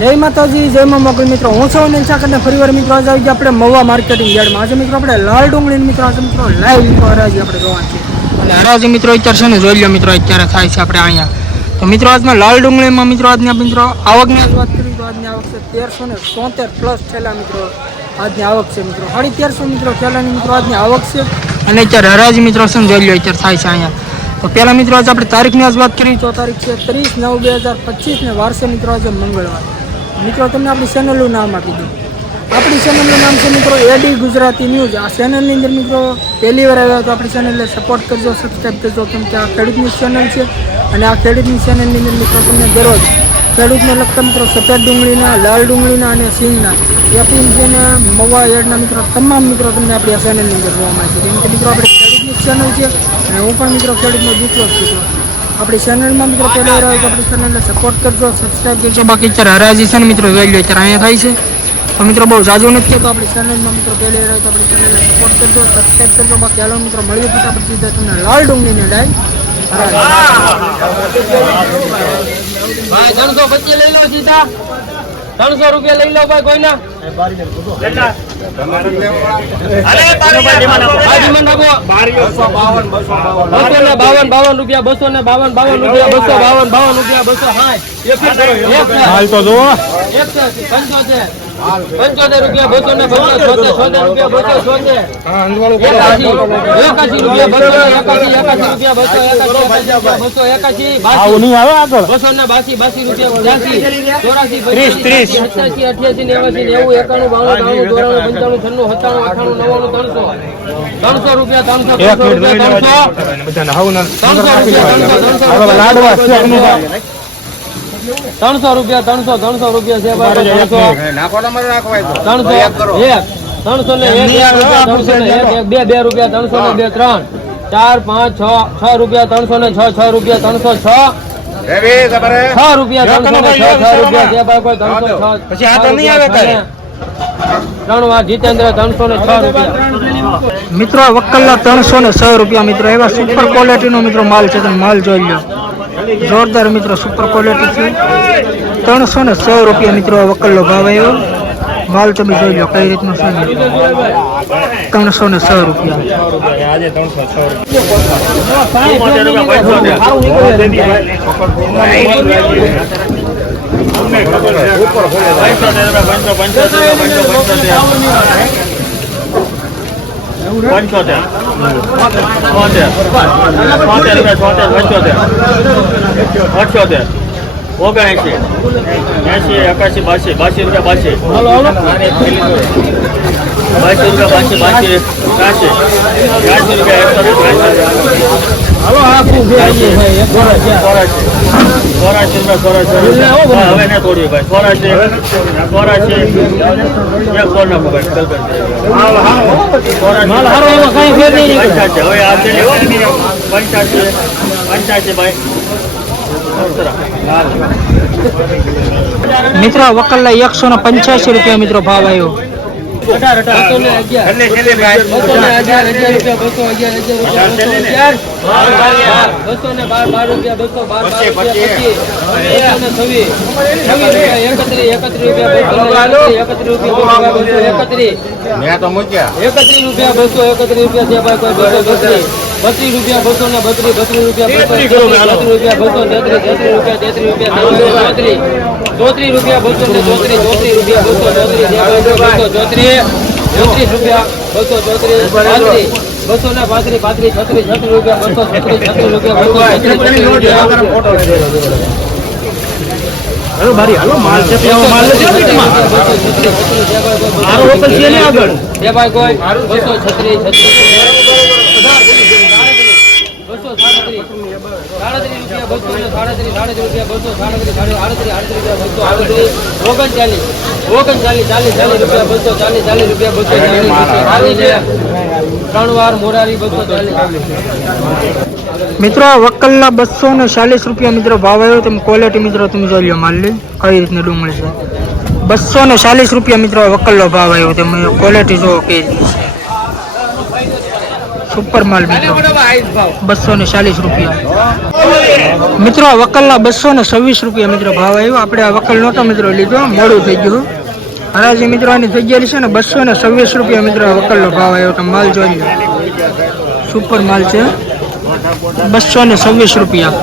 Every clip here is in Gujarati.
જય માતાજી, જય માં મોકલ મિત્રો. હું છું અનિલ સાકર ને ફરીવાર મિત્રો આજે આવી ગયા આપણે મવા માર્કેટિંગ યાર્ડમાં. આજે મિત્રો આપણે લાલ ડુંગળી મિત્રો આજે મિત્રો લાઈવ મિત્રો હરાજી આપણે જોવાનું છે. અને હરાજી મિત્રો અત્યારે છે ને જોઈ લો મિત્રો અત્યારે થાય છે આપણે અહીંયા. તો મિત્રો આજમાં લાલ ડુંગળીમાં મિત્રો આજના મિત્રો આવકની વાત કરીએ તો આજની આવક છે 1373 પ્લસ થયેલા મિત્રો આજની આવક છે મિત્રો 1350 મિત્રો થયેલાની મિત્રો આજની આવક છે. અને અત્યારે હરાજી મિત્રો છે ને જોઈ લો અત્યારે થાય છે અહીંયા. તો પહેલાં મિત્રો આજે આપણે તારીખની આજ વાત કરીએ તો તારીખ છે 30/9/2025 ને વાર છે મિત્રો આજે મંગળવાર. મિત્રો તમને આપણી ચેનલનું નામ આપી દઉં. આપણી ચેનલનું નામ છે મિત્રો એડી ગુજરાતી ન્યૂઝ. આ ચેનલની અંદર મિત્રો પહેલી વાર આવ્યા તો આપણી ચેનલને સપોર્ટ કરજો, સબસ્ક્રાઈબ કરજો, કેમ કે આ ખેડૂતની ચેનલ છે. અને આ ખેડૂતની ચેનલની અંદર મિત્રો તમને દરરોજ ખેડૂતને લગતા મિત્રો સફેદ ડુંગળીના, લાલ ડુંગળીના અને સિંગના એપીએમ છે ને મવા એડના મિત્રો તમામ મિત્રો તમને આપણી આ ચેનલની અંદર જોવા મળે છે. કેમ કે મિત્રો આપણે ખેડૂતની ચેનલ છે અને હું પણ મિત્રો ખેડૂતનો દીકરો જ છું. આપણી ચેનલમાં મિત્રો પહેલા રહ્યો તો આપણી ચેનલને સપોર્ટ કરજો, સબસ્ક્રાઈબ કરજો. બાકી અત્યારે હરાજી છે ને મિત્રો જોઈ લો અત્યારે અહીંયા થાય છે. તો મિત્રો બહુ જાજુ નથી તો આપણી ચેનલમાં મિત્રો પહેલા રહ્યો તો આપણી ચેનલને સપોર્ટ કરજો, સબસ્ક્રાઈબ કરજો. બાકી હાલો મિત્રો મળીએ ફટાફટ સીધા તમને લાલ ડુંગળીને ડાય ભાઈ 325 લઈ લો સીધા 300 રૂપિયા લઈ લો ભાઈ કોઈના જીતેન્દ્ર 306 રૂપિયા મિત્રો. વકલના 306 રૂપિયા મિત્રો. એવા સુપર ક્વોલિટીનો મિત્રો માલ છે, તમે માલ જોઈ લો. જોરદાર મિત્રો સુપર ક્વોલિટી છે. 306 રૂપિયા મિત્રો વકલનો ભાવ આવ્યો. માલ તમે જોઈ લો કઈ રીતનો છે. 306 રૂપિયા. મિત્રો વકલના 185 રૂપિયા મિત્રો ભાવ આવ્યો. हेलो भारी हेलो माल से पे माल ले आरो ओपन છે ને આગળ એ ભાઈ કોઈ 3 વાર મોરારી 240 મિત્રો વકલના 240 રૂપિયા મિત્રો ભાવ આવ્યો. તમે ક્વોલિટી મિત્રો તમે જોઈ લો માલ લે કઈ રીતની ડુંગળી છે. 240 રૂપિયા મિત્રો વકલનો ભાવ આવ્યો. તમે ક્વોલિટી જો કઈ રીતની છે. સુપર માલ મિત્રો 240 રૂપિયા મિત્રો. આ વકલના 226 રૂપિયા મિત્રો ભાવ આવ્યો. આપણે આ વકલ નહોતો મિત્રો લીધો, મોડું થઈ ગયું હરાજી મિત્રો. આની થઈ ગયેલી છે ને 226 રૂપિયા મિત્રો. આ વકલનો ભાવ આવ્યો. તમે માલ જોઈ લો, સુપર માલ છે. 226 રૂપિયા.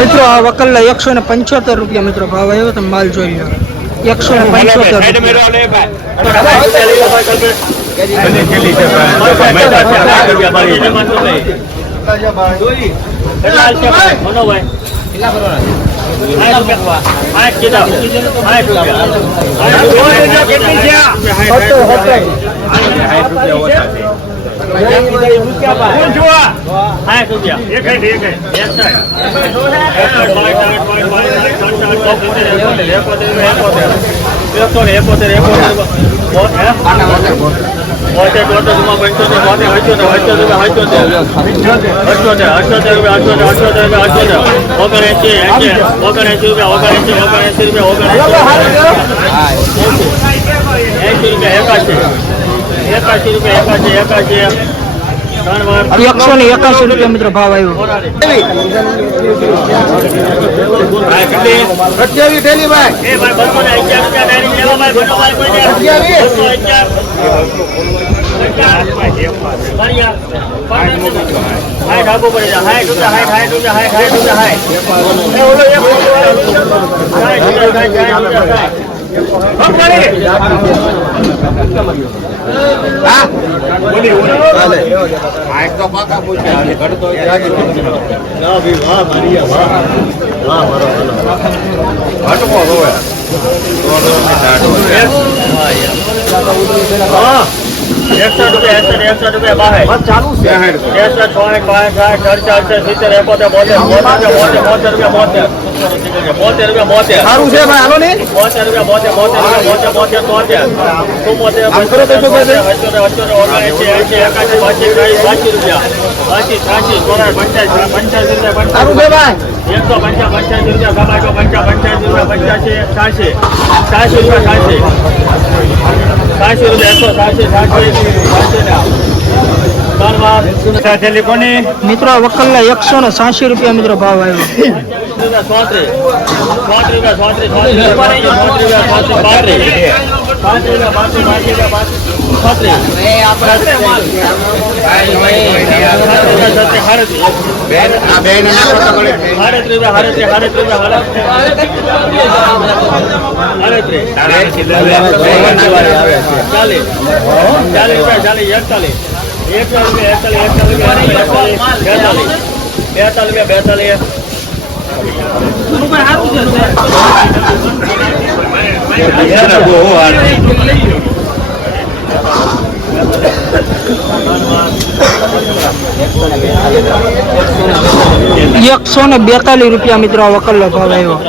મિત્રો આ વકલના 175 રૂપિયા મિત્રો ભાવ આવ્યો. તમે માલ જોઈ લો, 181 રૂપિયા મિત્રો ભાવ આવ્યો. મિત્રો વકલના 180 રૂપિયા મિત્રો ભાવ આવ્યો. ₹142 મિત્રો વકલનો ભાવ આવ્યો.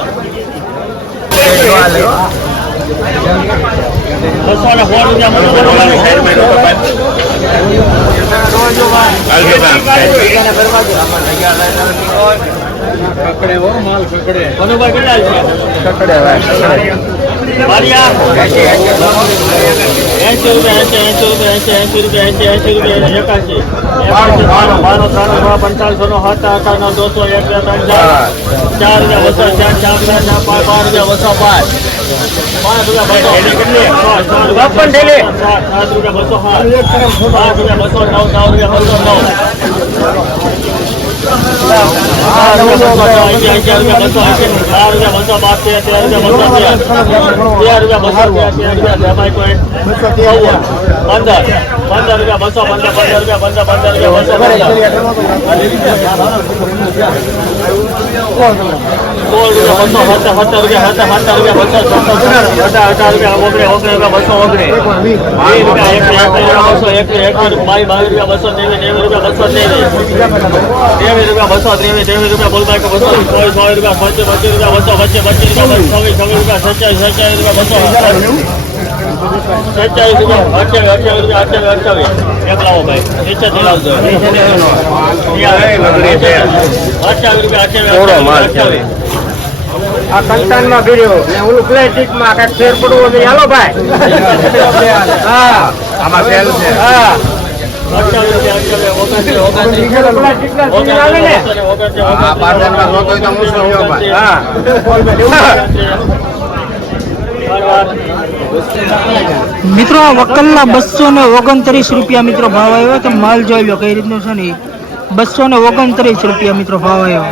આ કંટાન માં ભીડ્યો ઓલું પ્લાસ્ટિક માં કઈક ફેર પડવો જોઈએ. હાલો ભાઈ. હા આમાં ફેર છે. હા મિત્રો વકલના 229 રૂપિયા મિત્રો ભાવ આવ્યો. તો માલ જોઈ લો કઈ રીતનો છે ને. 229 રૂપિયા મિત્રો ભાવ આવ્યો.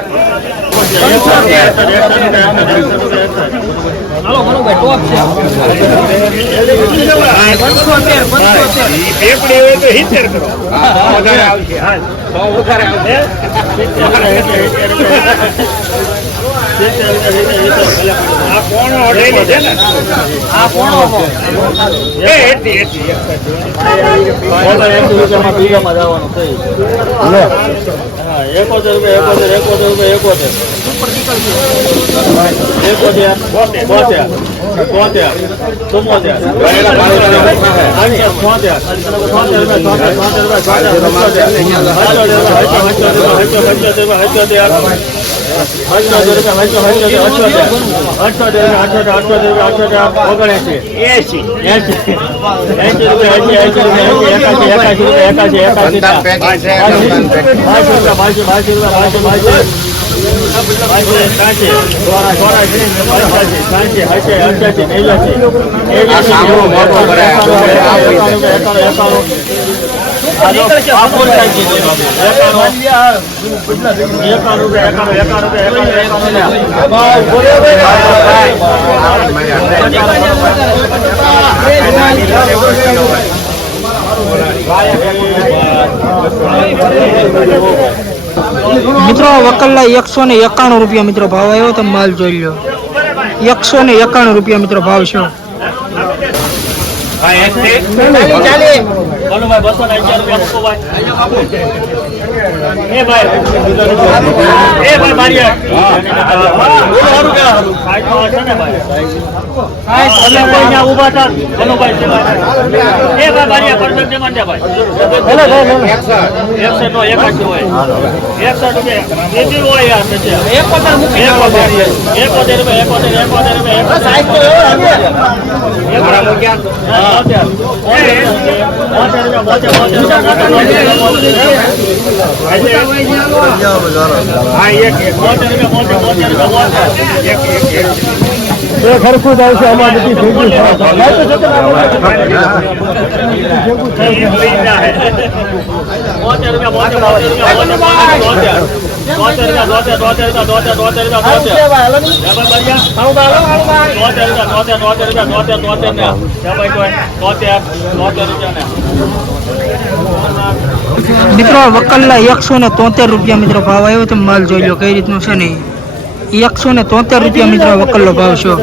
મિત્રો વકલના 191 રૂપિયા મિત્રો ભાવ આવ્યો. તો માલ જોઈ લો. 191 રૂપિયા મિત્રો ભાવ છે. ખરખું થાય છે આમાં બધી મિત્રો વકલના 173 રૂપિયા મિત્રો ભાવ આવ્યો. તો માલ જોઈ લો કઈ રીતનું છે ને. 173 રૂપિયા મિત્રો વકલનો ભાવ છે.